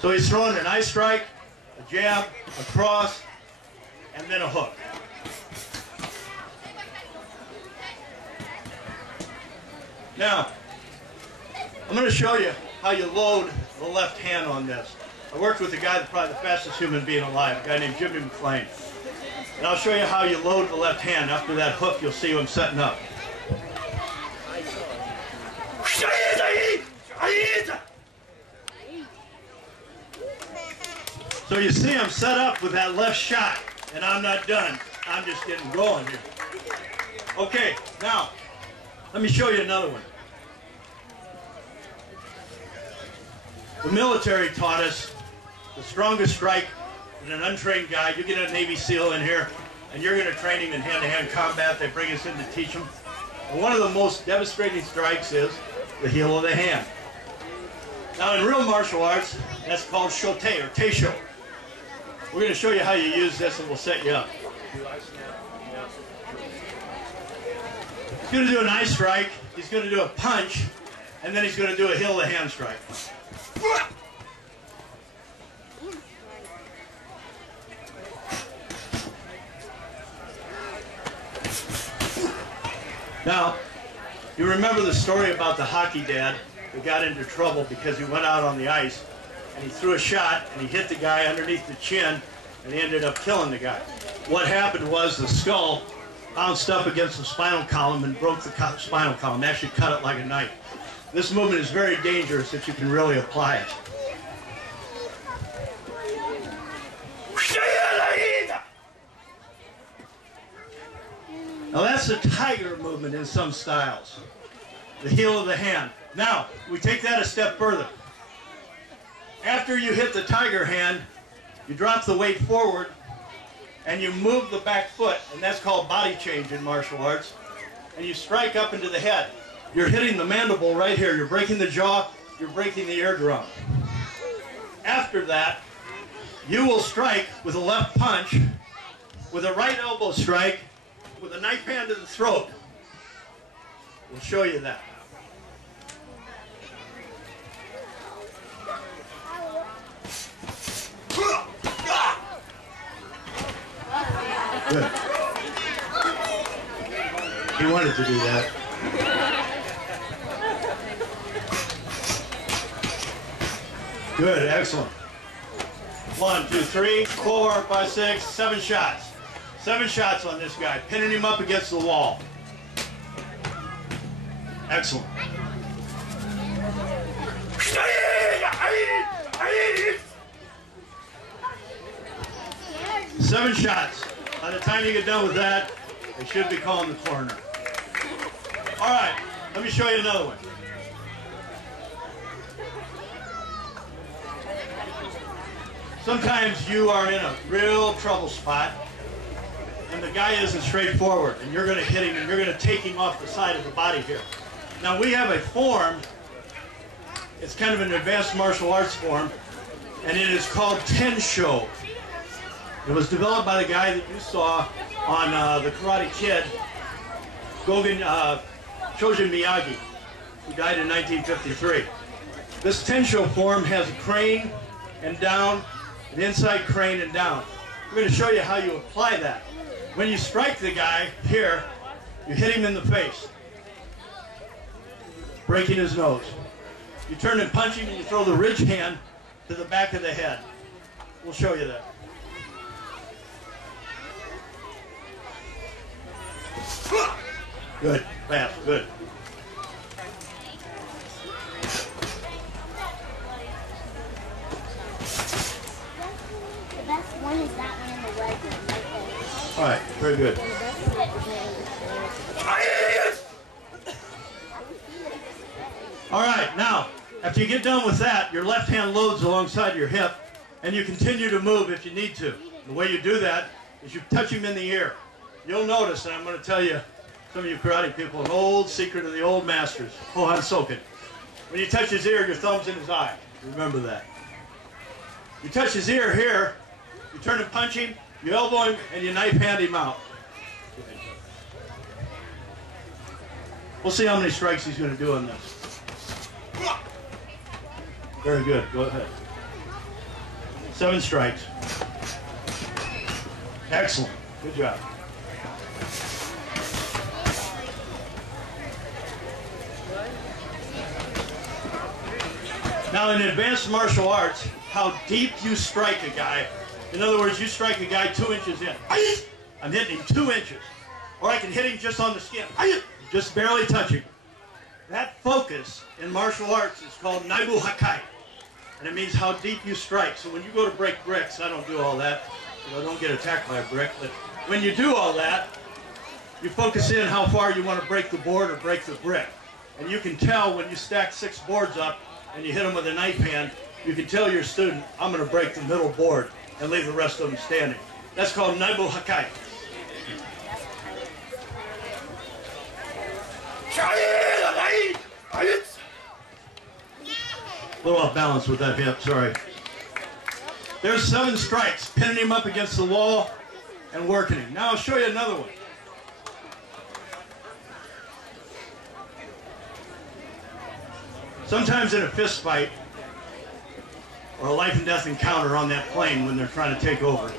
So he's throwing an eye strike, a jab, a cross, and then a hook. Now, I'm going to show you how you load the left hand on this. I worked with a guy that's probably the fastest human being alive, a guy named Jimmy McLean. And I'll show you how you load the left hand. After that hook, you'll see him setting up. So you see him set up with that left shot, and I'm not done. I'm just getting going here. Okay, now, let me show you another one. The military taught us the strongest strike with an untrained guy. You get a Navy SEAL in here, and you're going to train him in hand-to-hand combat. They bring us in to teach him. And one of the most devastating strikes is the heel of the hand. Now, in real martial arts, that's called shote or teisho. We're going to show you how you use this, and we'll set you up. He's going to do an eye strike, he's going to do a punch, and then he's going to do a heel of the hand strike. Now, you remember the story about the hockey dad who got into trouble because he went out on the ice and he threw a shot and he hit the guy underneath the chin and he ended up killing the guy. What happened was the skull bounced up against the spinal column and broke the spinal column, actually cut it like a knife. This movement is very dangerous if you can really apply it. Now that's the tiger movement in some styles. The heel of the hand. Now, we take that a step further. After you hit the tiger hand, you drop the weight forward and you move the back foot, and that's called body change in martial arts, and you strike up into the head. You're hitting the mandible right here. You're breaking the jaw, you're breaking the eardrum. After that, you will strike with a left punch, with a right elbow strike, with a knife hand to the throat. We'll show you that. Good. He wanted to do that. Good, excellent. 1, 2, 3, 4, 5, 6, 7 shots. 7 shots on this guy, pinning him up against the wall. Excellent. 7 shots. By the time you get done with that, they should be calling the coroner. All right, let me show you another one. Sometimes you are in a real trouble spot, and the guy isn't straightforward, and you're going to hit him, and you're going to take him off the side of the body here. Now, we have a form. It's kind of an advanced martial arts form, and it is called Tensho. It was developed by the guy that you saw on The Karate Kid, Shojin Miyagi, who died in 1953. This Tensho form has a crane and down, an inside crane and down. We're going to show you how you apply that. When you strike the guy here, you hit him in the face, breaking his nose. You turn and punch him and you throw the ridge hand to the back of the head. We'll show you that. Good, fast, good. The best one is that one in the leg. All right, very good. All right, now, after you get done with that, your left hand loads alongside your hip, and you continue to move if you need to. The way you do that is you touch him in the ear. You'll notice, and I'm going to tell you, some of you karate people, an old secret of the old masters, Hohan Soken. When you touch his ear, your thumb's in his eye. Remember that. You touch his ear here, you turn and punch him, you elbow him, and you knife hand him out. We'll see how many strikes he's going to do on this. Very good. Go ahead. 7 strikes. Excellent. Good job. Now in advanced martial arts, how deep you strike a guy. In other words, you strike a guy 2 inches in. I'm hitting him 2 inches. Or I can hit him just on the skin. Just barely touching. That focus in martial arts is called Naibu Hakai. And it means how deep you strike. So when you go to break bricks, I don't do all that. You know, don't get attacked by a brick. But when you do all that, you focus in how far you want to break the board or break the brick. And you can tell when you stack 6 boards up and you hit them with a knife hand, you can tell your student, I'm going to break the middle board and leave the rest of them standing. That's called Naibu Hakai. A little off balance with that hip, sorry. There's 7 strikes, pinning him up against the wall and working him. Now I'll show you another one. Sometimes in a fist fight or a life and death encounter on that plane when they're trying to take over,